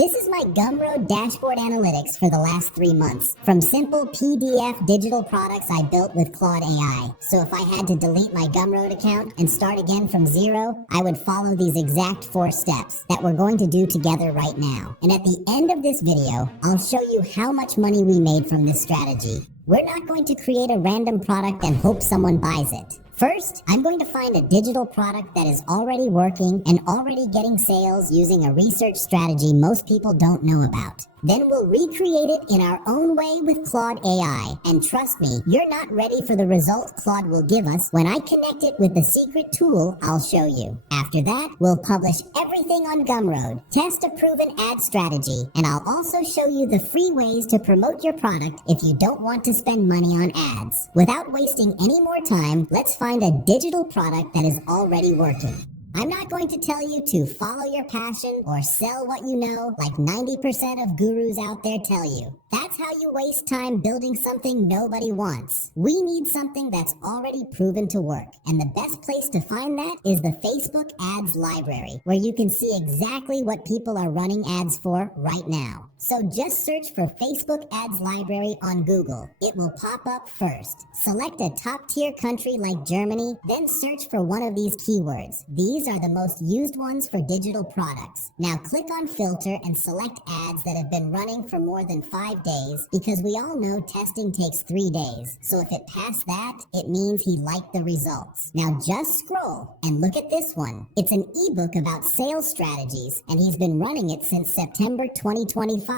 This is my Gumroad dashboard analytics for the last 3 months, from simple PDF digital products I built with Claude AI. So if I had to delete my Gumroad account and start again from zero, I would follow these exact 4 steps that we're going to do together right now. And at the end of this video, I'll show you how much money we made from this strategy. We're not going to create a random product and hope someone buys it. First, I'm going to find a digital product that is already working and already getting sales using a research strategy most people don't know about. Then we'll recreate it in our own way with Claude AI. And trust me, you're not ready for the result Claude will give us when I connect it with the secret tool I'll show you. After that, we'll publish everything on Gumroad, test a proven ad strategy, and I'll also show you the free ways to promote your product if you don't want to spend money on ads. Without wasting any more time, let's find a digital product that is already working. I'm not going to tell you to follow your passion or sell what you know like 90% of gurus out there tell you. That's how you waste time building something nobody wants. We need something that's already proven to work. And the best place to find that is the Facebook ads library, where you can see exactly what people are running ads for right now. So just search for Facebook ads library on Google. It will pop up first. Select a top-tier country like Germany, then search for one of these keywords. These are the most used ones for digital products. Now click on filter and select ads that have been running for more than 5 days, because we all know testing takes 3 days. So if it passed that, it means he liked the results. Now just scroll and look at this one. It's an ebook about sales strategies, and he's been running it since September 2025.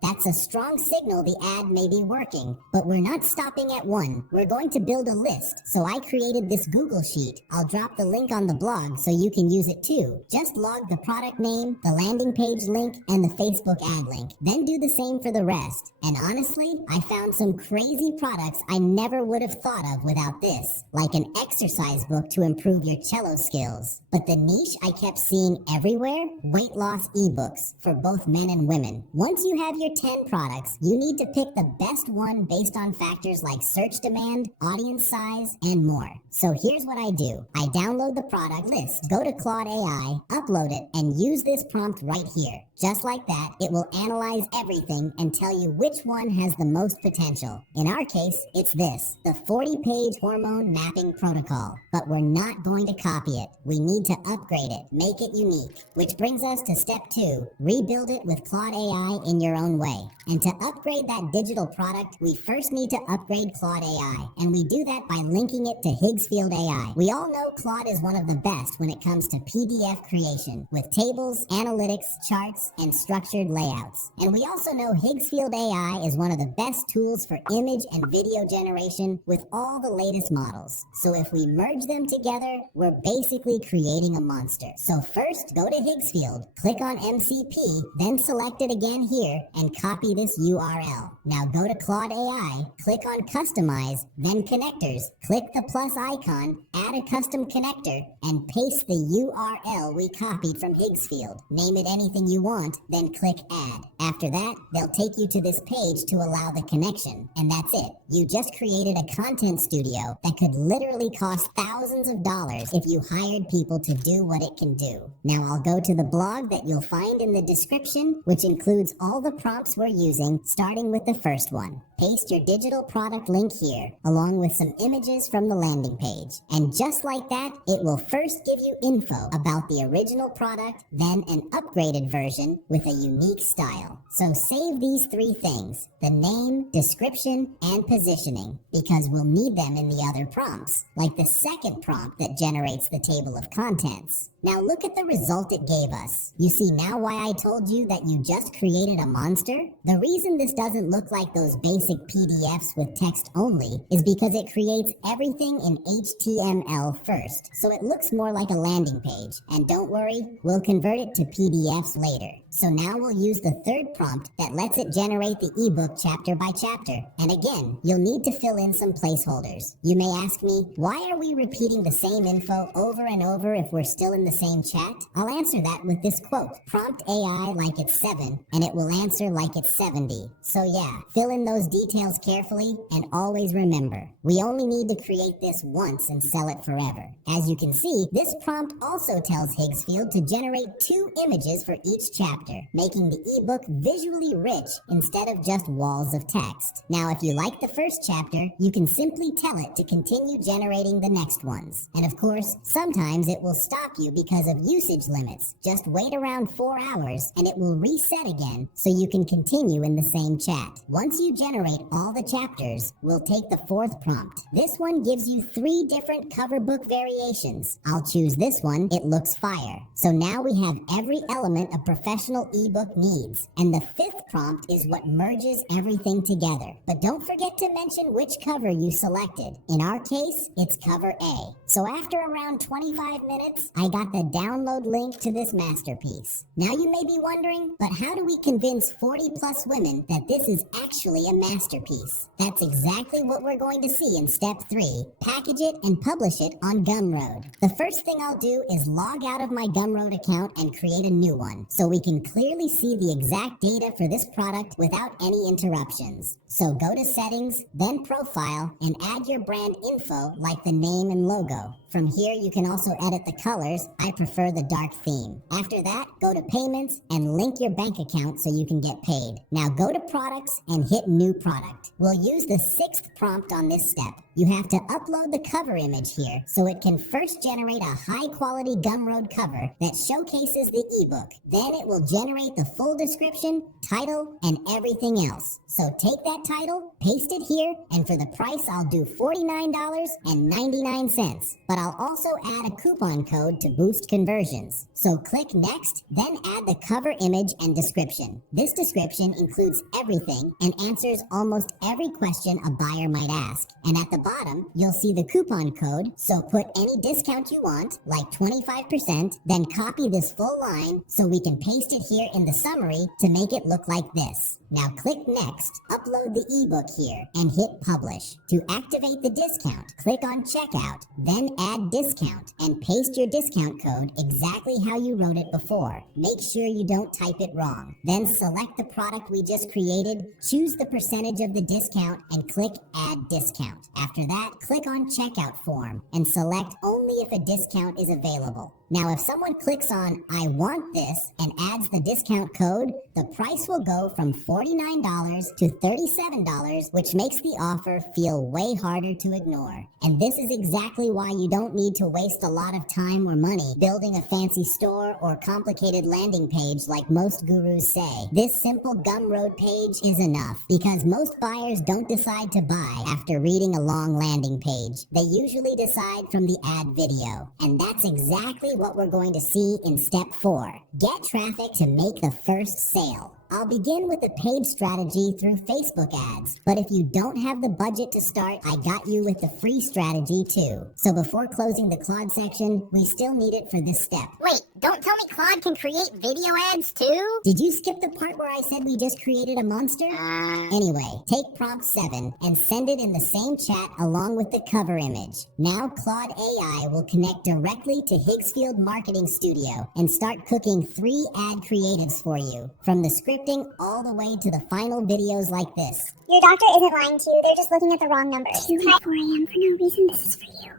That's a strong signal the ad may be working. But we're not stopping at one. We're going to build a list. So I created this Google sheet. I'll drop the link on the blog so you can use it too. Just log the product name, the landing page link, and the Facebook ad link. Then do the same for the rest. And honestly, I found some crazy products I never would have thought of without this, like an exercise book to improve your cello skills. But the niche I kept seeing everywhere, weight loss ebooks for both men and women. Once you have your 10 products, you need to pick the best one based on factors like search demand, audience size, and more. So here's what I do. I download the product list, go to Claude AI, upload it, and use this prompt right here. Just like that, it will analyze everything and tell you which one has the most potential. In our case, it's this, the 40-page hormone mapping protocol. But we're not going to copy it. We need to upgrade it, make it unique. Which brings us to step 2, rebuild it with Claude AI in your own way. And to upgrade that digital product, we first need to upgrade Claude AI. And we do that by linking it to Higgsfield AI. We all know Claude is one of the best when it comes to PDF creation, with tables, analytics, charts, and structured layouts. And we also know Higgsfield AI is one of the best tools for image and video generation with all the latest models. So if we merge them together, we're basically creating a monster. So first, go to Higgsfield, click on MCP, then select it again here, and copy this URL. Now go to Claude AI, click on Customize, then Connectors, click the plus icon, add a custom connector, and paste the URL we copied from Higgsfield. Name it anything you want, then click Add. After that, they'll take you to this page to allow the connection. And that's it. You just created a content studio that could literally cost thousands of dollars if you hired people to do what it can do. Now I'll go to the blog that you'll find in the description, which includes all the prompts we're using, starting with the first one. Paste your digital product link here, along with some images from the landing page. And just like that, it will first give you info about the original product, then an upgraded version with a unique style. So save these 3 things, the name, description, and positioning, because we'll need them in the other prompts, like the second prompt that generates the table of contents. Now look at the result it gave us. You see now why I told you that you just created a monster? The reason this doesn't look like those basic PDFs with text only is because it creates everything in HTML first, so it looks more like a landing page. And don't worry, we'll convert it to PDFs later. So now we'll use the third prompt that lets it generate the ebook chapter by chapter. And again, you'll need to fill in some placeholders. You may ask me, why are we repeating the same info over and over if we're still in the same chat? I'll answer that with this quote, prompt AI like it's 7, and it will answer like it's 70. So yeah, fill in those details carefully, and always remember, we only need to create this once and sell it forever. As you can see, this prompt also tells Higgsfield to generate 2 images for each chapter. chapter, making the ebook visually rich instead of just walls of text. Now, if you like the first chapter, you can simply tell it to continue generating the next ones. And of course, sometimes it will stop you because of usage limits. Just wait around 4 hours and it will reset again so you can continue in the same chat. Once you generate all the chapters, we'll take the fourth prompt. This one gives you 3 different cover book variations. I'll choose this one. It looks fire. So now we have every element a professional ebook needs. And the fifth prompt is what merges everything together. But don't forget to mention which cover you selected. In our case, it's cover A. So after around 25 minutes, I got the download link to this masterpiece. Now you may be wondering, but how do we convince 40 plus women that this is actually a masterpiece? That's exactly what we're going to see in step 3. Package it and publish it on Gumroad. The first thing I'll do is log out of my Gumroad account and create a new one so we can clearly see the exact data for this product without any interruptions. So go to settings, then profile, and add your brand info like the name and logo. From here, you can also edit the colors. I prefer the dark theme. After that, go to payments and link your bank account so you can get paid. Now go to products and hit new product. We'll use the 6th prompt on this step. You have to upload the cover image here so it can first generate a high quality Gumroad cover that showcases the ebook. Then it will generate the full description, title, and everything else. So take that title, paste it here, and for the price I'll do $49.99. But I'll also add a coupon code to boost conversions. So click next, then add the cover image and description. This description includes everything and answers almost every question a buyer might ask. And at the bottom, you'll see the coupon code, so put any discount you want, like 25%, then copy this full line so we can paste it here in the summary to make it look like this. Now click next, upload the ebook here, and hit publish. To activate the discount, click on checkout, then add discount, and paste your discount code exactly how you wrote it before. Make sure you don't type it wrong. Then select the product we just created, choose the percentage of the discount, and click add discount. After that, click on checkout form, and select only if a discount is available. Now, if someone clicks on I want this and adds the discount code, the price will go from $49 to $37, which makes the offer feel way harder to ignore. And this is exactly why you don't need to waste a lot of time or money building a fancy store or complicated landing page like most gurus say. This simple Gumroad page is enough because most buyers don't decide to buy after reading a long landing page. They usually decide from the ad video. And that's exactly what we're going to see in step 4. Get traffic to make the first sale. I'll begin with the paid strategy through Facebook ads, but if you don't have the budget to start, I got you with the free strategy too. So before closing the Claude section, we still need it for this step. Wait, don't tell me Claude can create video ads too? Did you skip the part where I said we just created a monster? Anyway, take prompt 7 and send it in the same chat along with the cover image. Now Claude AI will connect directly to Higgsfield Marketing Studio and start cooking 3 ad creatives for you, from the scripting all the way to the final videos like this. Your doctor isn't lying to you, they're just looking at the wrong numbers. 2 at 4 a.m. for no reason, this is for you.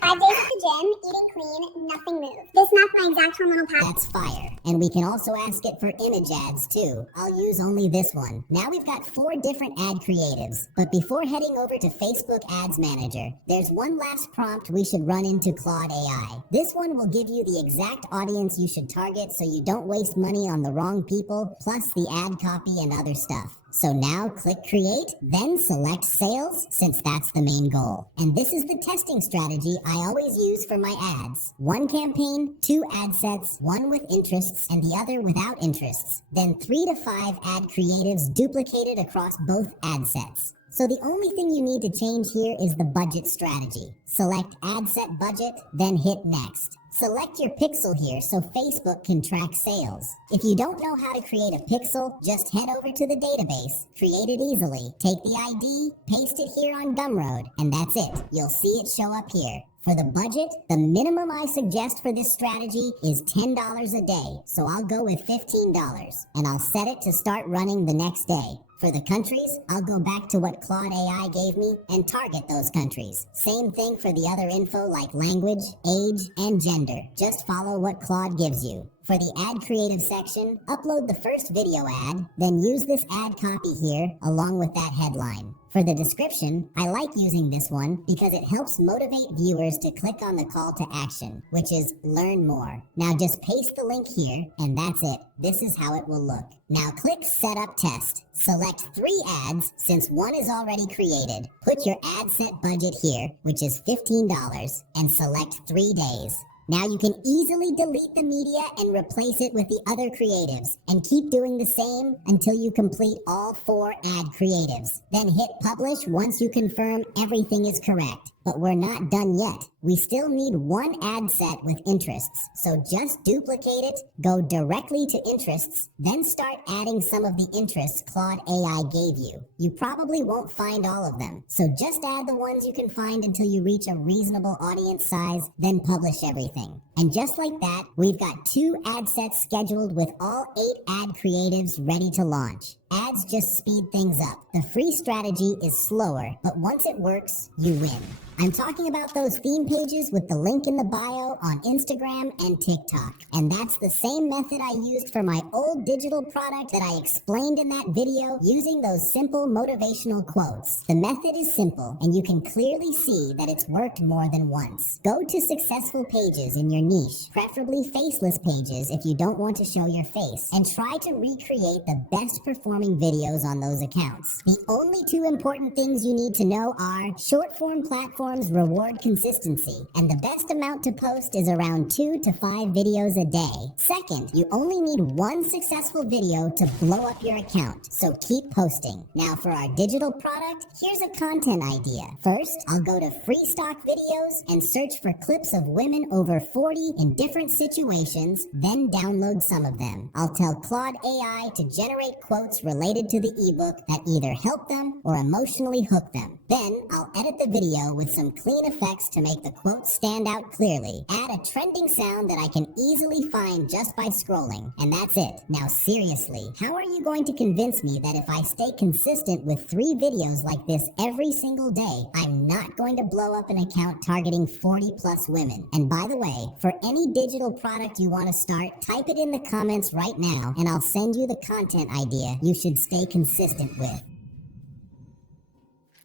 5 days at the gym, eating clean, nothing moved. This mapped my exact hormonal pattern. That's fire. And we can also ask it for image ads too. I'll use only this one. Now we've got 4 different ad creatives. But before heading over to Facebook Ads Manager, there's one last prompt we should run into Claude AI. This one will give you the exact audience you should target so you don't waste money on the wrong people, plus the ad copy and other stuff. So now click create, then select sales since that's the main goal. And this is the testing strategy I always use for my ads. 1 campaign, 2 ad sets, 1 with interests and the other without interests. Then 3 to 5 ad creatives duplicated across both ad sets. So the only thing you need to change here is the budget strategy. Select ad set budget, then hit next. Select your pixel here so Facebook can track sales. If you don't know how to create a pixel, just head over to the database, create it easily, take the ID, paste it here on Gumroad, and that's it. You'll see it show up here. For the budget, the minimum I suggest for this strategy is $10 a day, so I'll go with $15, and I'll set it to start running the next day. For the countries, I'll go back to what Claude AI gave me and target those countries. Same thing for the other info like language, age, and gender. Just follow what Claude gives you. For the ad creative section, upload the first video ad, then use this ad copy here along with that headline. For the description, I like using this one because it helps motivate viewers to click on the call to action, which is learn more. Now just paste the link here, and that's it. This is how it will look. Now click Setup Test. Select 3 ads since one is already created. Put your ad set budget here, which is $15, and select 3 days. Now you can easily delete the media and replace it with the other creatives, and keep doing the same until you complete all 4 ad creatives. Then hit publish once you confirm everything is correct. But we're not done yet. We still need 1 ad set with interests. So just duplicate it, go directly to interests, then start adding some of the interests Claude AI gave you. You probably won't find all of them. So just add the ones you can find until you reach a reasonable audience size, then publish everything. And just like that, we've got 2 ad sets scheduled with all 8 ad creatives ready to launch. Ads just speed things up. The free strategy is slower, but once it works, you win. I'm talking about those theme pages with the link in the bio on Instagram and TikTok. And that's the same method I used for my old digital product that I explained in that video using those simple motivational quotes. The method is simple, and you can clearly see that it's worked more than once. Go to successful pages in your niche, preferably faceless pages if you don't want to show your face, and try to recreate the best performing videos on those accounts. The only 2 important things you need to know are short-form platforms reward consistency, and the best amount to post is around 2 to 5 videos a day. Second, you only need 1 successful video to blow up your account, so keep posting. Now for our digital product, here's a content idea. First, I'll go to free stock videos and search for clips of women over 40 in different situations, then download some of them. I'll tell Claude AI to generate quotes related to the ebook that either help them or emotionally hook them. Then I'll edit the video with some clean effects to make the quotes stand out clearly. Add a trending sound that I can easily find just by scrolling. And that's it. Now seriously, how are you going to convince me that if I stay consistent with 3 videos like this every single day, I'm not going to blow up an account targeting 40+ women? And by the way, for any digital product you want to start, type it in the comments right now, and I'll send you the content idea you should stay consistent with.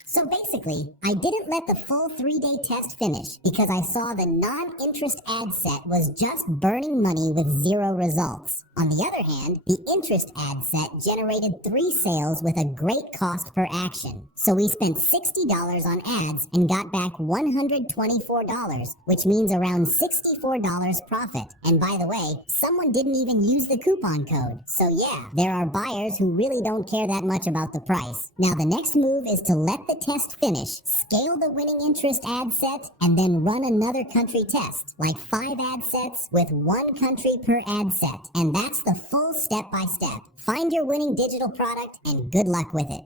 So basically, I didn't let the full 3-day test finish because I saw the non-interest ad set was just burning money with 0 results. On the other hand, the interest ad set generated 3 sales with a great cost per action. So we spent $60 on ads and got back $124, which means around $64 profit. And by the way, someone didn't even use the coupon code. So yeah, there are buyers who really don't care that much about the price. Now the next move is to let the test finish, scale the winning interest ad set, and then run another country test, like 5 ad sets with 1 country per ad set. And that's the full step-by-step. Find your winning digital product and good luck with it.